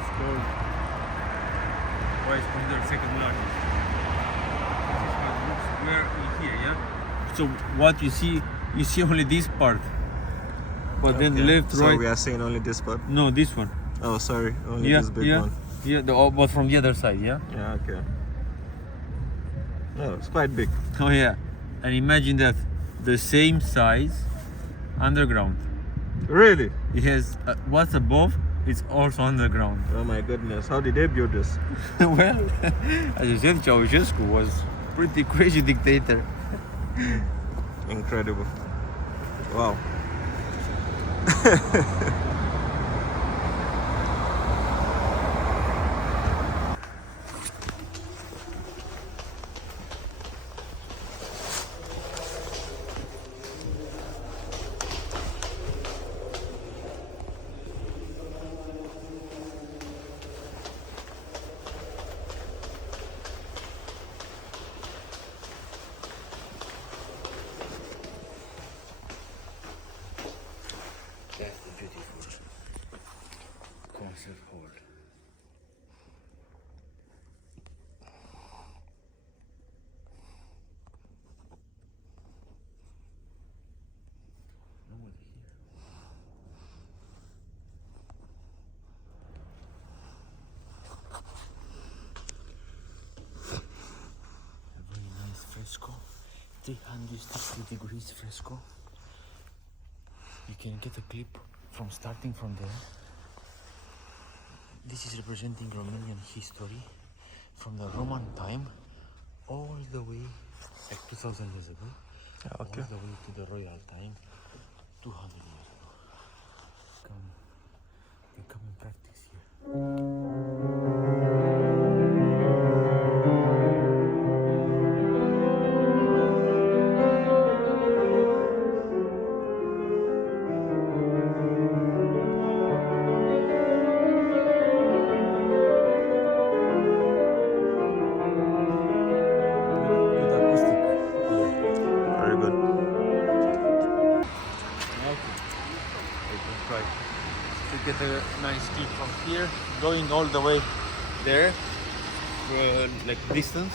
is called, why it's considered second largest. This is how it looks where in here, yeah? So what you see only this part. But then left, so right. we are seeing only this part? No, this one. Oh, sorry, only this big one. Yeah, but from the other side, yeah? Yeah, okay. No, it's quite big. Oh yeah. And imagine that the same size underground. Really? It has what's above, it's also underground. Oh my goodness, how did they build this? Well, as you said, Ceausescu was pretty crazy dictator. Incredible. Wow. That's the beautiful concert hall. Nobody here. A very nice fresco, 360 degrees fresco. You can get a clip from starting from there. This is representing Romanian history from the Roman time all the way, like 2000 years ago, all the way to the royal time, 200 years ago. They come and practice here. Good acoustic. Very good. Okay. We can try to get a nice clip from here, going all the way there, like distance.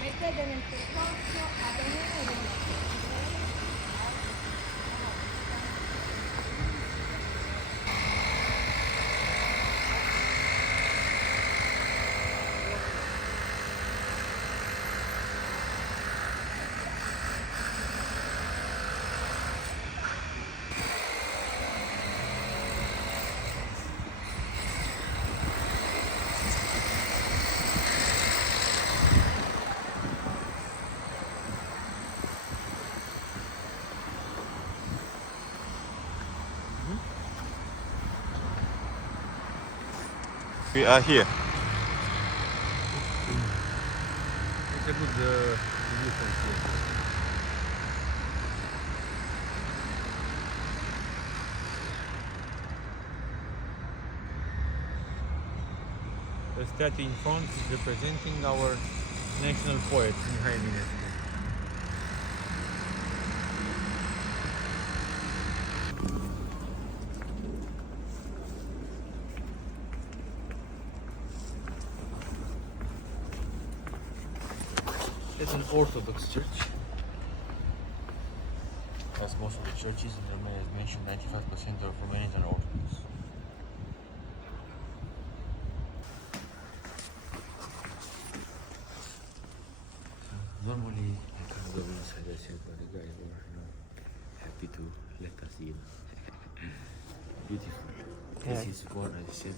Mettete nel percorso a tenere. We are here. It's a good view from here. The statue in front is representing our national poet, Mihai Eminescu. It's an Orthodox church. As most of the churches in Romania, as mentioned, 95% of Romanians are Orthodox. Normally, I can't go inside the church, but the guys were, happy to let us in. Beautiful. This is one, I said,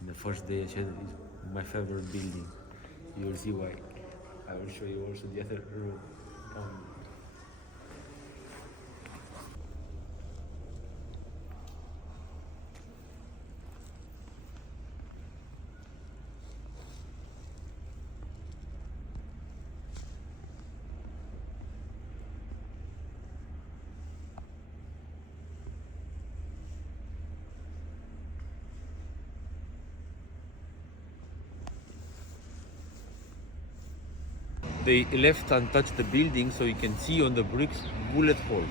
in the first day, I said, it's my favorite building. You will see why. I will show you also the other room. they left untouched the building, so you can see on the bricks bullet holes.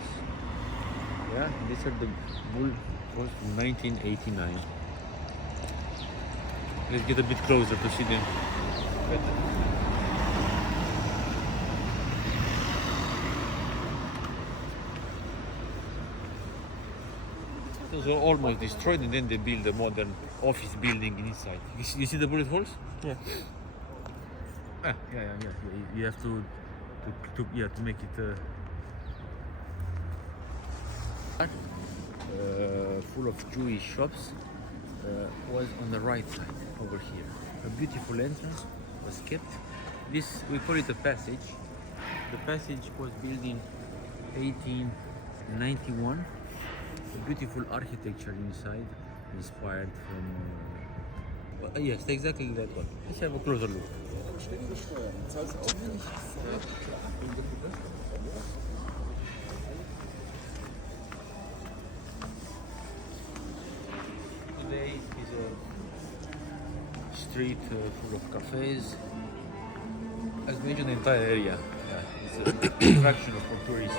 Yeah, these are the bullet holes from 1989. Let's get a bit closer to see them better. Those are almost destroyed, and then they build a modern office building inside. You see the bullet holes? Yeah. Yeah. You have to make it full of Jewish shops. Was on the right side over here. A beautiful entrance was kept. This, we call it a passage. The passage was built in 1891. A beautiful architecture inside, inspired from yes, exactly that one. Let's have a closer look. Today is a street full of cafes. As mentioned, the entire area is an attraction for tourists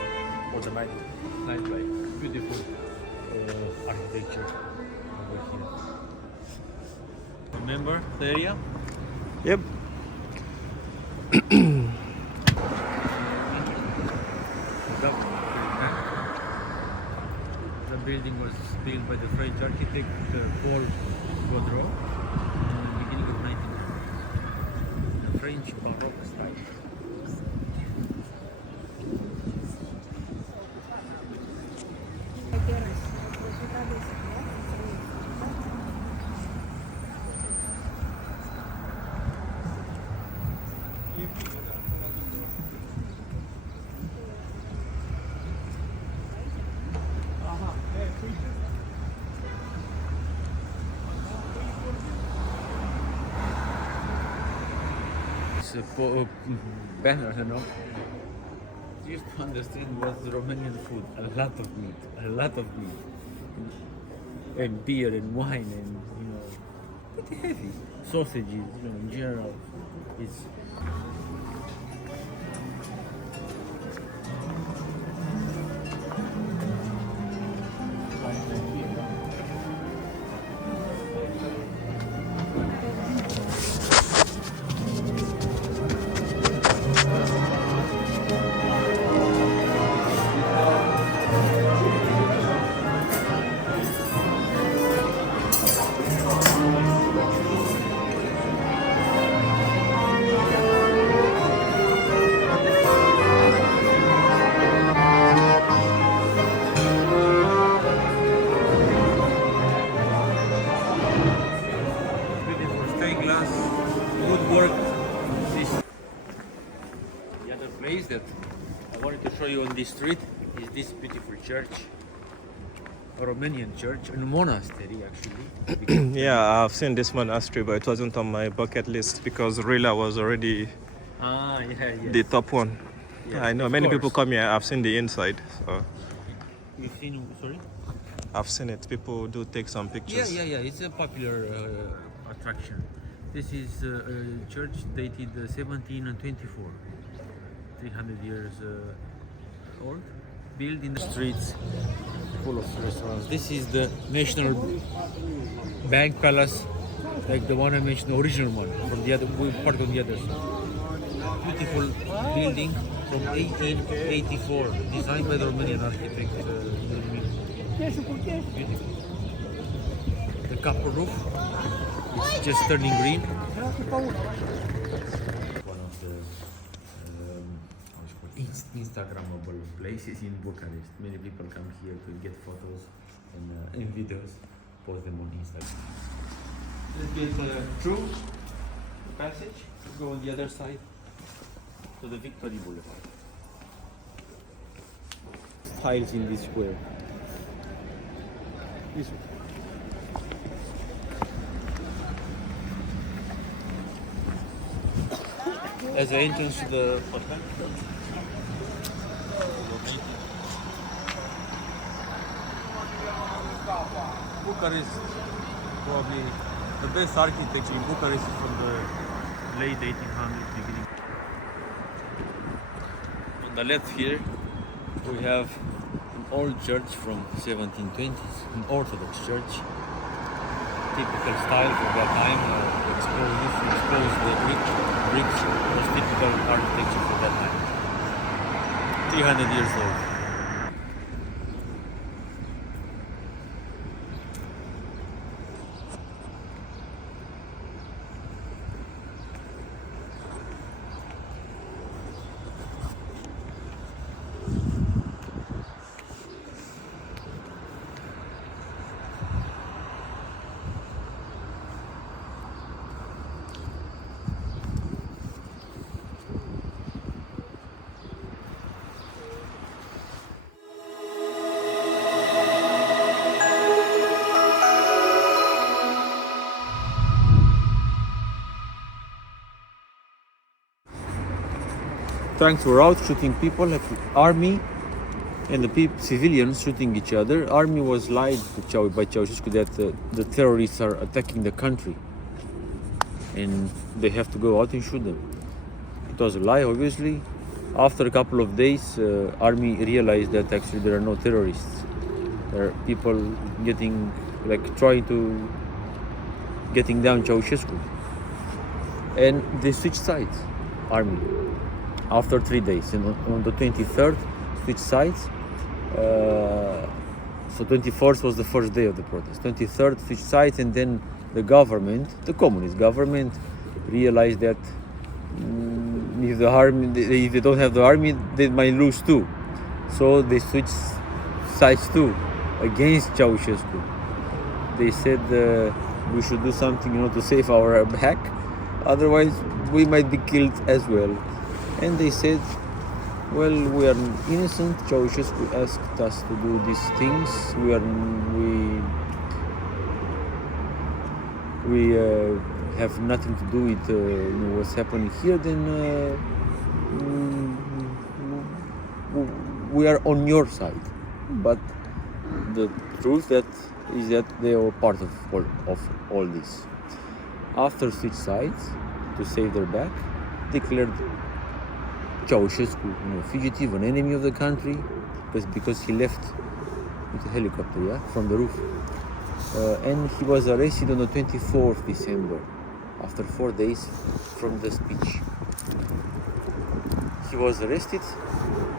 for the nightlife. Beautiful architecture over here. Remember the area? Yep. The building was built by the French architect Paul Gaudreau in the beginning of 1900s. The French Baroque style. Banner, you know. Just to understand what's Romanian food. A lot of meat, and beer and wine, and pretty heavy. Sausages, in general. It's that I wanted to show you on this street is this beautiful church, a Romanian church, a monastery actually. Yeah, I've seen this monastery, but it wasn't on my bucket list because Rila was already the top one. Yeah, I know of many course. people come here. I've seen the inside, so You've seen, sorry? I've seen it. People do take some pictures. Yeah. It's a popular attraction. This is a church dated 1724, 300 years old, built in the streets full of restaurants. This is the National Bank Palace, like the one I mentioned, the original one, from the other, we parked on the other side. Beautiful building from 1884, designed by the Romanian architect. Beautiful. The copper roof is just turning green. One of the Instagrammable places in Bucharest. Many people come here to get photos and videos, post them on Instagram. Let's get through the passage. Let's go on the other side to the Victory Boulevard. Tiles in this square. This one. As the entrance to the hotel. Bucharest, probably the best architecture in Bucharest is from the late 1800s, beginning. the left here, we have an old church from 1720s, an Orthodox church. Typical style for that time. Expose the bricks was typical architecture for that time. 300 years old. Tanks were out shooting people, like army and the civilians shooting each other. Army was lied to by Ceausescu that the terrorists are attacking the country and they have to go out and shoot them. It was a lie, obviously. After a couple of days, army realized that actually there are no terrorists. There are people trying to getting down Ceausescu, and they switched sides. Army. After 3 days, and on the 23rd, switch sides. So 24th was the first day of the protest. 23rd, switch sides, and then the government, the communist government, realized that if they don't have the army, they might lose too. So they switched sides too, against Ceausescu. They said we should do something, to save our back, otherwise we might be killed as well. And they said, well, we are innocent. Ceausescu asked us to do these things. We have nothing to do with what's happening here. Then we are on your side. But the truth is that they are part of all this. After switch sides to save their back, declared Ceausescu, fugitive, an enemy of the country, because he left with a helicopter, from the roof. And he was arrested on the 24th December, after 4 days from the speech. He was arrested,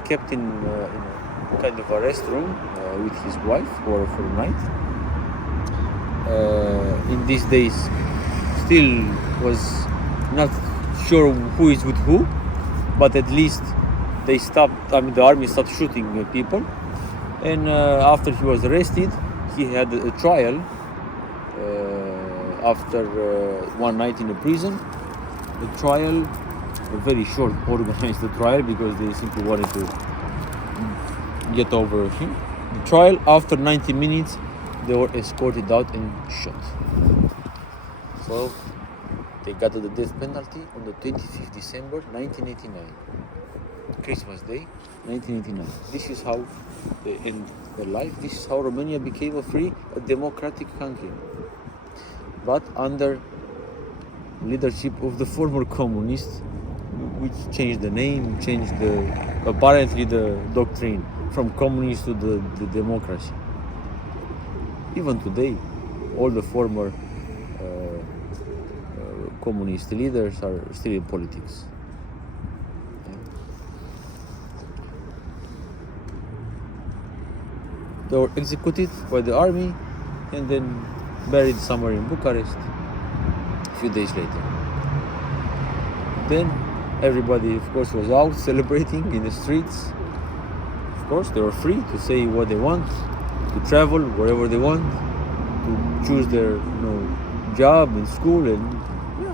kept in a kind of arrest room with his wife for a night. In these days, still was not sure who is with who, but at least they stopped. The army stopped shooting people. And after he was arrested, he had a trial after one night in the prison. The trial, a very short, organized trial, because they simply wanted to get over him. The trial, after 90 minutes, they were escorted out and shot. So they got the death penalty on the 25th December 1989, Christmas Day, 1989. This is how they end their life. This is how Romania became a democratic country, but under leadership of the former communists, which changed the name, apparently the doctrine from communist to the democracy. Even today, all the former communist leaders are still in politics. They were executed by the army and then buried somewhere in Bucharest a few days later. Then everybody, of course, was out celebrating in the streets. Of course, they were free to say what they want, to travel wherever they want, to choose their job in school, and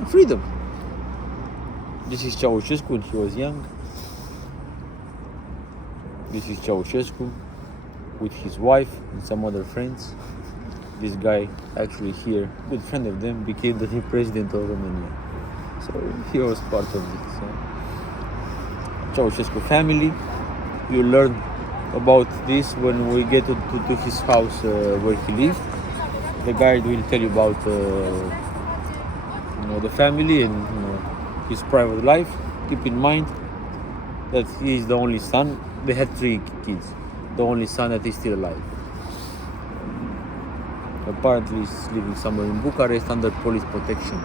freedom. This is Ceausescu when he was young. This is Ceausescu with his wife and some other friends. This guy, actually here, good friend of them, became the new president of Romania. So he was part of it. So. Ceausescu family. You learn about this when we get to his house where he lived. The guide will tell you about the family and his private life. Keep in mind, that he is the only son. They had 3 kids. The only son that is still alive. Apparently he's living somewhere in Bucharest under police protection.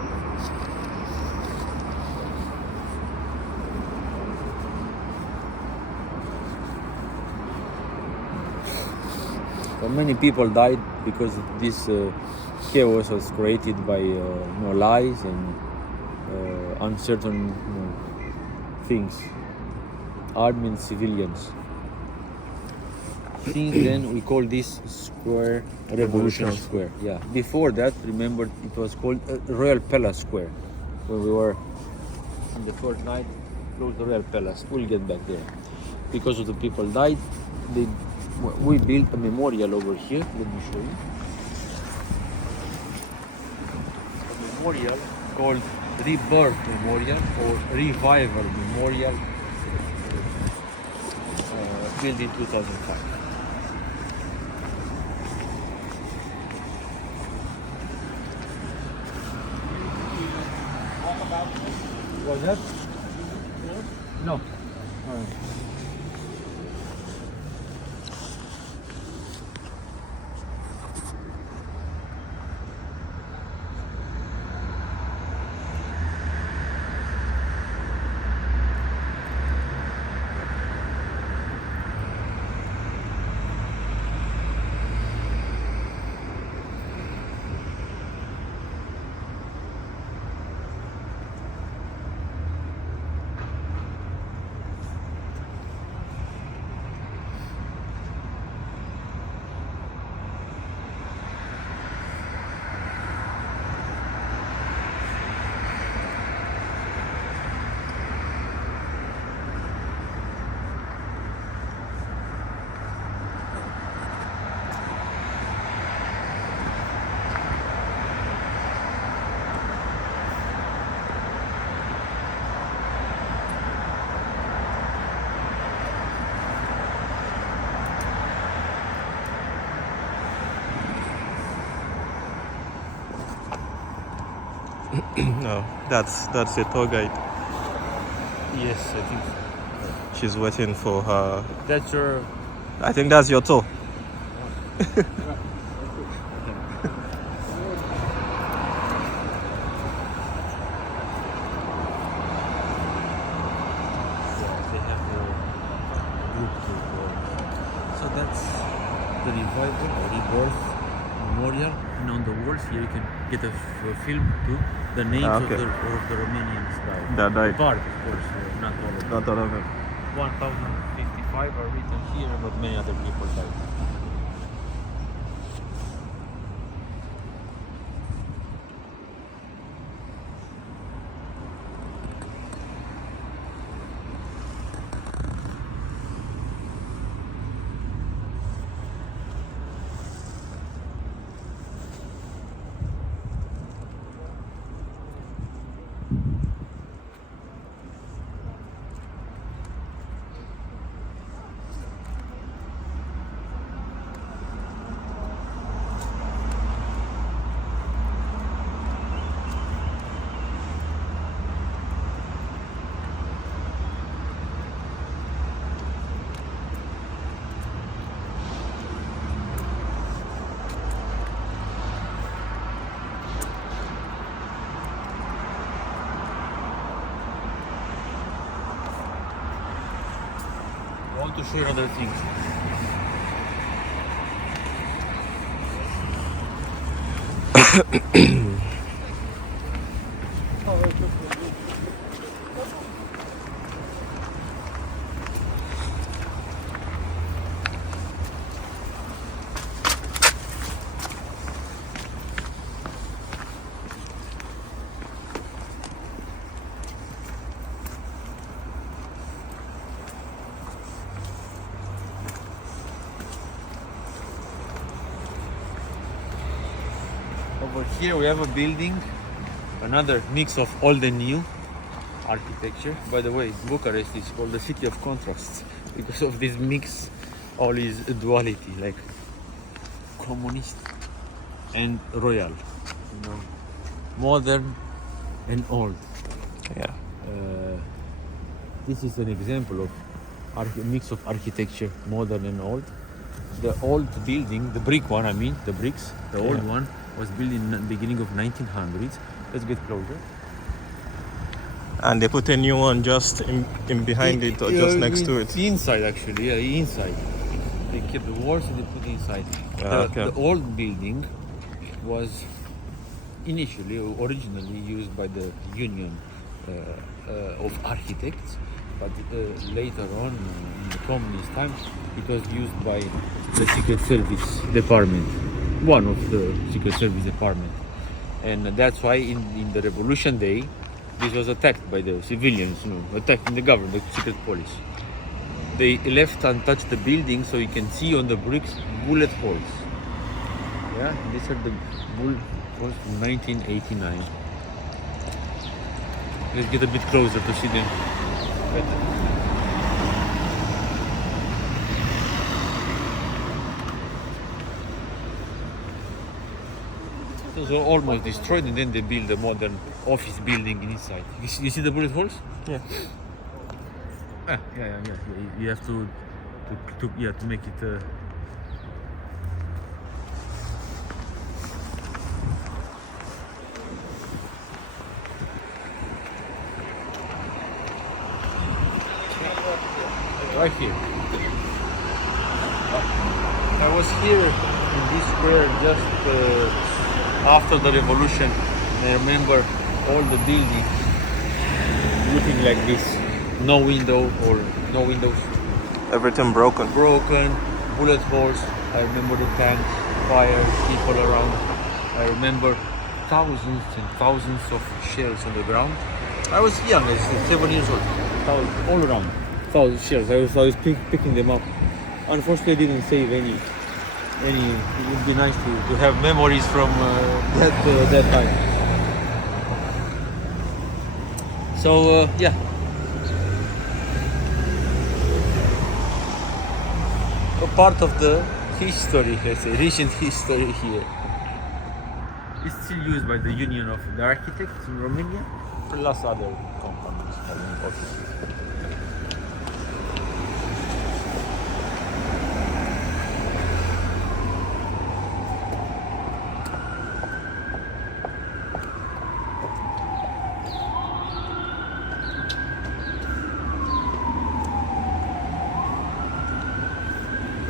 So many people died because this chaos was created by lies and uncertain things. Armed and civilians. Since then we call this square Revolution Square. Yeah. Before that, remember, it was called Royal Palace Square. When we were on the first night, close the Royal Palace. We'll get back there. Because of the people died, we built a memorial over here. Let me show you. A memorial called Rebirth Memorial or Revival Memorial, built in 2005. Was that? No. All right. No, that's the tour guide. Yes, I think so. She's waiting for her. That's your. I think that's your tour. So that's the revival or rebirth memorial, and on the walls here you can get a film too. The names okay. of the Romanians died. That died. Part, of course, not all of them. Not all of them. 1055 are written here, but many other people died. I want to show you other things. Over here we have a building, another mix of old and new architecture. By the way, Bucharest is called the city of contrasts because of this mix, all is duality, like communist and royal, you know, modern and old. Yeah. This is an example of mix of architecture, modern and old. The old building, the brick one, I mean, the bricks, the old one was built in the beginning of 1900s. Let's get closer. And they put a new one just in behind it or just next to it. Inside, actually, yeah, inside. They kept the walls and they put inside. The old building was originally used by the Union of Architects, but later on, in the communist times, it was used by the Secret Service Department, one of the Secret Service Department. And that's why in the Revolution Day, this was attacked by the civilians, attacking the government, the secret police. They left untouched the building so you can see on the bricks bullet holes. Yeah, these are the bullet holes from 1989. Let's get a bit closer to see them better. Those are almost destroyed, and then they build a modern office building inside. You see the bullet holes? Yeah. Yeah. You have to make it. Right here. I was here in this square just after the revolution. I remember all the buildings looking like this. No window or no windows. Everything broken. Broken, bullet holes. I remember the tanks, fires, people around. I remember thousands and thousands of shells on the ground. I was young, I was 7 years old. All around. Thousands of shells. I was picking them up. Unfortunately, I didn't save any. It would be nice to have memories from that time. So yeah. A part of the history, let's say, recent history here. It's still used by the Union of the Architects in Romania, plus other companies having offices.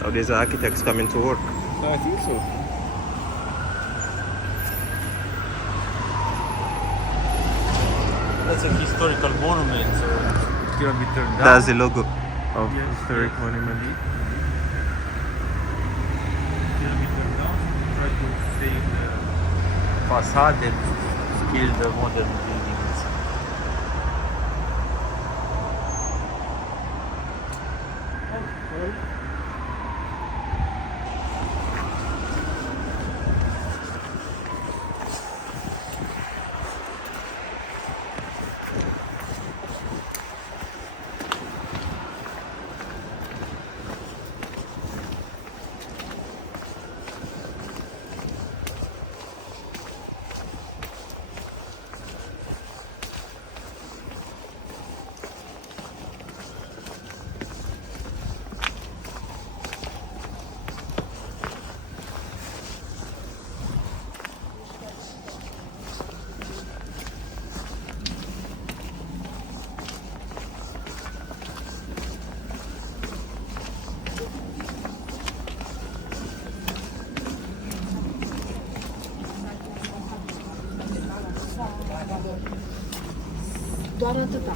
Now these architects coming to work. I think so. That's a historical monument, so it's gonna be turned down. That's the logo of Yes, historic yes. monument. It's gonna be turned down. Try to save the facade and kill the modern buildings. Doar atâta.